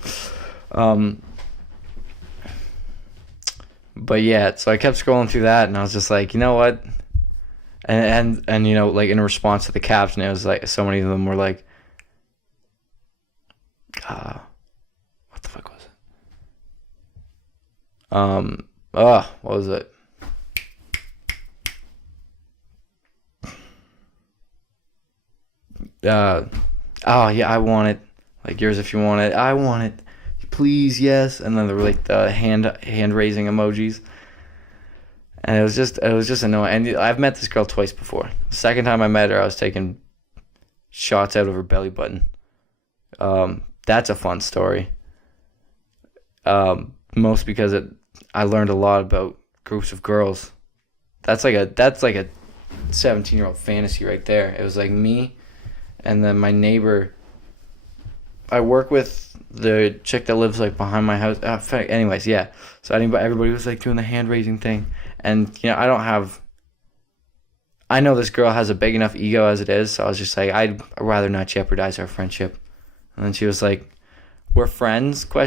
But yeah, so I kept scrolling through that, and I was just like, you know what? And you know, like in response to the caption, it was like so many of them were like, what the fuck was it? What was it? Oh yeah, I want it. Like yours if you want it. I want it. Please, yes. And then there were like the hand raising emojis. And it was just annoying. And I've met this girl twice before. The second time I met her, I was taking shots out of her belly button. That's a fun story. Most because I learned a lot about groups of girls. That's like a 17-year-old fantasy right there. It was like me, and then my neighbor. I work with the chick that lives like behind my house. Anyways, yeah. So everybody was like doing the hand raising thing, and you know I know this girl has a big enough ego as it is. So I was just like, I'd rather not jeopardize our friendship. And then she was like, "We're friends?" ? So I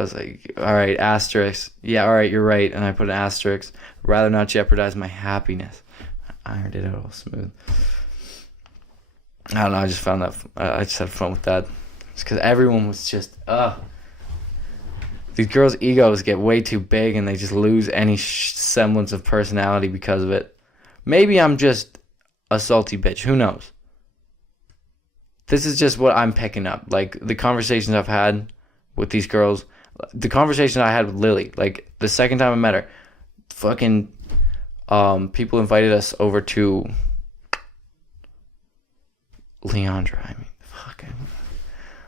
was like, "All right, asterisk. Yeah, all right, you're right." And I put an asterisk. Rather not jeopardize my happiness. I ironed it out all smooth. I don't know. I just found that. I just had fun with that. It's because everyone was just, these girls' egos get way too big and they just lose any semblance of personality because of it. Maybe I'm just a salty bitch. Who knows? This is just what I'm picking up. Like, the conversations I've had with these girls, the conversation I had with Lily, like, the second time I met her, fucking, people invited us over to Leandra. I mean, fucking...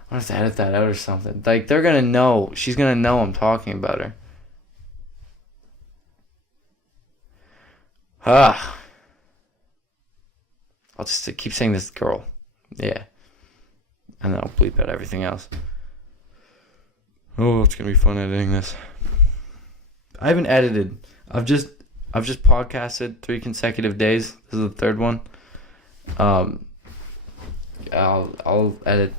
I have to edit that out or something. Like, they're gonna know. She's gonna know I'm talking about her. I'll just keep saying this girl. Yeah. And then I'll bleep out everything else. Oh, it's gonna be fun editing this. I haven't edited. I've just podcasted 3 consecutive days. This is the 3rd one. I'll edit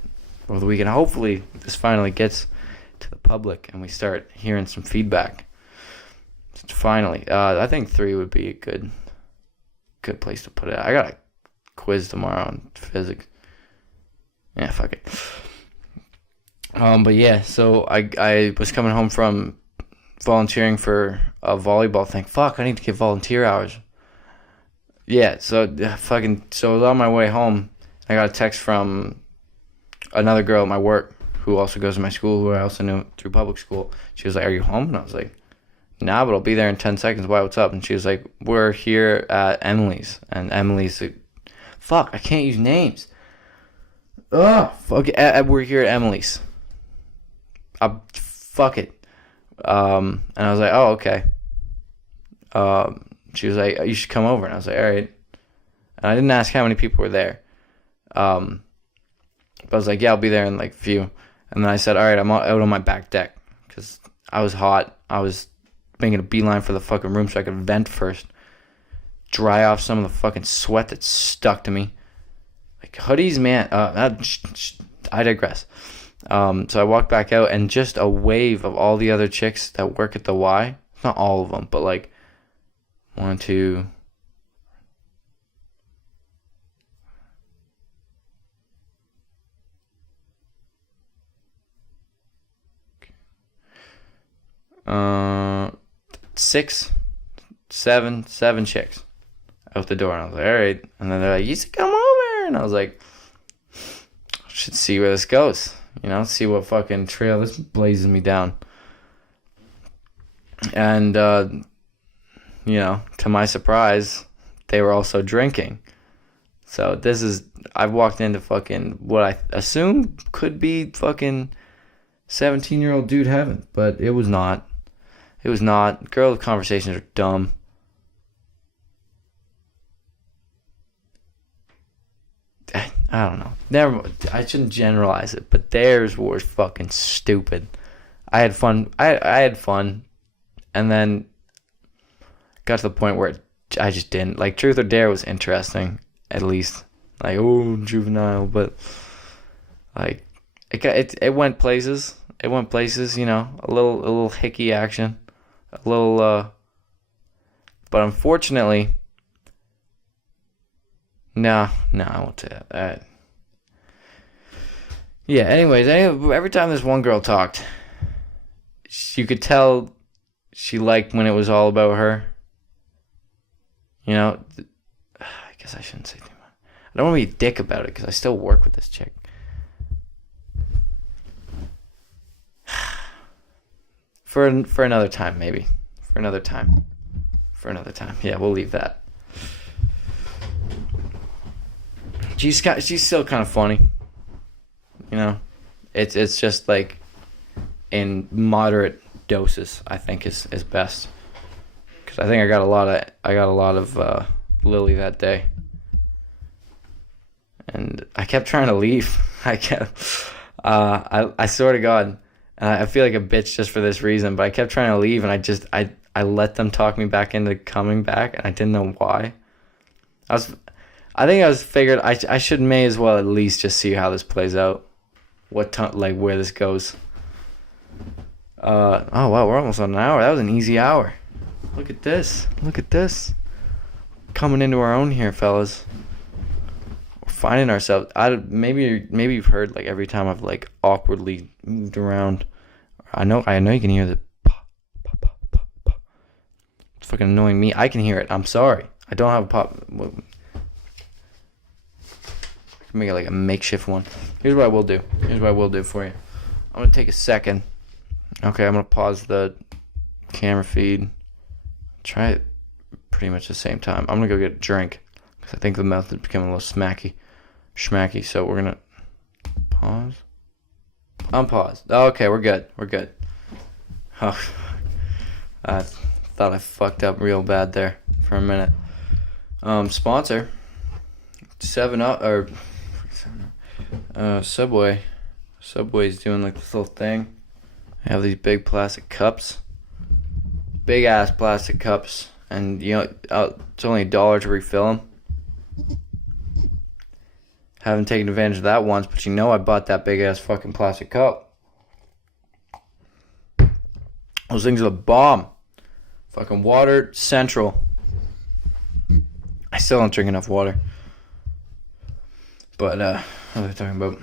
over the weekend. Hopefully this finally gets to the public and we start hearing some feedback. Finally. I think 3 would be a good place to put it. I got a quiz tomorrow on physics. Yeah, fuck it. But yeah, so I was coming home from volunteering for a volleyball thing. Fuck, I need to get volunteer hours. Yeah, so I was on my way home. I got a text from another girl at my work who also goes to my school, who I also knew through public school. She was like, "Are you home?" And I was like, "Nah, but I'll be there in 10 seconds. Why, what's up?" And she was like, "We're here at Emily's." And Emily's like, fuck, I can't use names. Ugh, fuck it. We're here at Emily's. Fuck it. And I was like, "Oh, okay." She was like, "You should come over." And I was like, "All right." And I didn't ask how many people were there. But I was like, "Yeah, I'll be there in like a few." And then I said, "All right, I'm out on my back deck." Because I was hot. I was making a beeline for the fucking room so I could vent first. Dry off some of the fucking sweat that stuck to me. Like hoodies, man. I digress. So I walked back out, and just a wave of all the other chicks that work at the Y. Not all of them, but like 1, 2. Six, seven chicks out the door, and I was like, all right. And then they're like, you should come over, and I was like, I should see where this goes, see what fucking trail this blazes me down. And to my surprise, they were also drinking. So I've walked into fucking what I assume could be fucking 17-year-old dude heaven, but it was not. It was not. Girl conversations are dumb. I don't know. I shouldn't generalize it, but theirs was fucking stupid. I had fun. I had fun, and then got to the point where I just didn't. Like, Truth or Dare was interesting, at least. Like, oh, juvenile, but like it went places. It went places, a little hickey action, a little. But unfortunately, no, I won't say that. Yeah. Anyways, every time this one girl talked, you could tell she liked when it was all about her. I guess I shouldn't say too much. I don't want to be a dick about it because I still work with this chick. For another time, maybe. For another time. Yeah, we'll leave that. She's still kind of funny. It's just like in moderate doses, I think is best. Cuz I think I got a lot of Lily that day. And I kept trying to leave. I swear to God, I feel like a bitch just for this reason, but I kept trying to leave, and I let them talk me back into coming back, and I didn't know why. I figured I may as well at least just see how this plays out, where this goes. Oh wow, we're almost on an hour. That was an easy hour. Look at this. Coming into our own here, fellas. We're finding ourselves. Maybe you've heard like every time I've like awkwardly moved around. I know you can hear the pop, pop, pop, pop, pop. It's fucking annoying me. I can hear it. I'm sorry. I don't have a pop. I can make it like a makeshift one. Here's what I will do for you. I'm gonna take a second. Okay, I'm gonna pause the camera feed. Try it pretty much the same time. I'm gonna go get a drink because I think the mouth is becoming a little schmacky. So we're gonna pause. Unpause. Okay, we're good. Oh, I thought I fucked up real bad there for a minute. Sponsor 7-Up or Subway. Subway's doing like this little thing. They have these big plastic cups. Big ass plastic cups, and it's only $1 to refill them. Haven't taken advantage of that once, but I bought that big ass fucking plastic cup. Those things are the bomb. Fucking water central. I still don't drink enough water. But what are they talking about?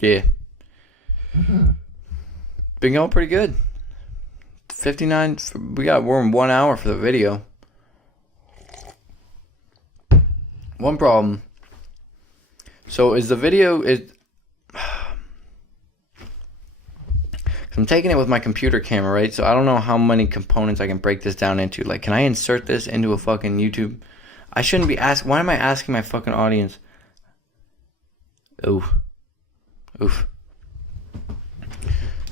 Yeah. Been going pretty good. 59. We're in 1 hour for the video. One problem. So is the video I'm taking it with my computer camera, right? So I don't know how many components I can break this down into. Like, can I insert this into a fucking YouTube? I shouldn't be asking. Why am I asking my fucking audience? Oof.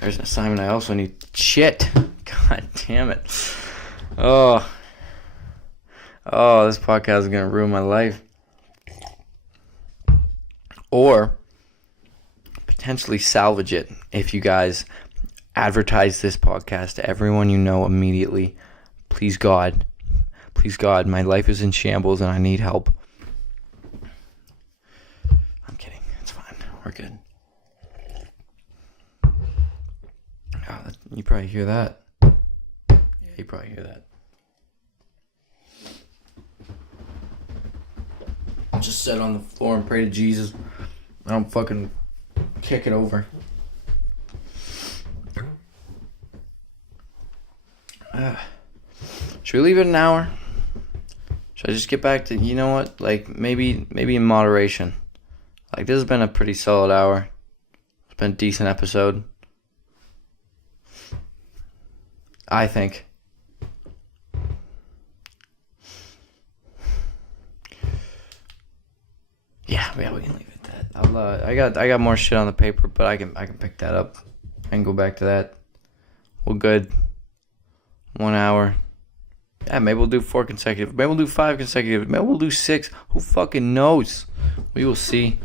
There's an assignment I also need. Shit. God damn it. Oh, this podcast is going to ruin my life. Or potentially salvage it if you guys advertise this podcast to everyone you know immediately. Please, God, Please God, my life is in shambles and I need help. I'm kidding. It's fine. We're good. Oh, you probably hear that. Yeah, you probably hear that. Just sit on the floor and pray to Jesus. I don't fucking kick it over. Should we leave it an hour? Should I just get back to, you know what? Like, maybe in moderation. Like, this has been a pretty solid hour. It's been a decent episode. I think. Yeah, we can leave it at that. I got more shit on the paper, but I can pick that up. I can go back to that. We're good. 1 hour. Yeah, maybe we'll do 4 consecutive. Maybe we'll do 5 consecutive. Maybe we'll do 6. Who fucking knows? We will see.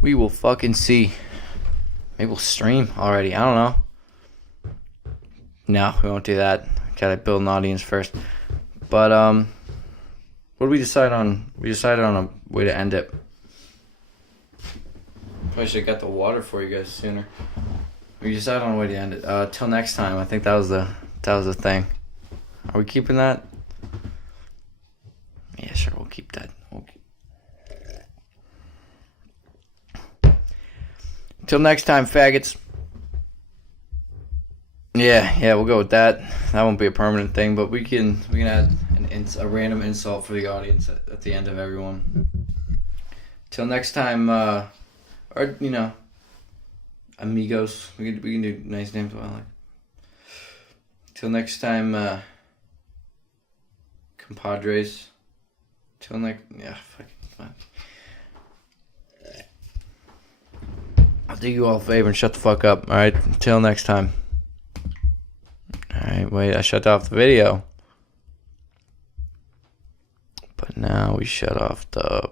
We will fucking see. Maybe we'll stream already. I don't know. No, we won't do that. Gotta build an audience first. But, what did we decide on? We decided on a way to end it. Probably should have got the water for you guys sooner. We decided on a way to end it. Till next time. I think that was the thing. Are we keeping that? Yeah, sure. We'll keep that. Till next time, faggots. Yeah, we'll go with that. That won't be a permanent thing, but we can add a random insult for the audience at the end of everyone. Till next time, or you know, amigos. We can do nice names. Well, like. Till next time, compadres. Till next, fuck. I'll do you all a favor and shut the fuck up. All right. Till next time. Alright, wait, I shut off the video. But now we shut off the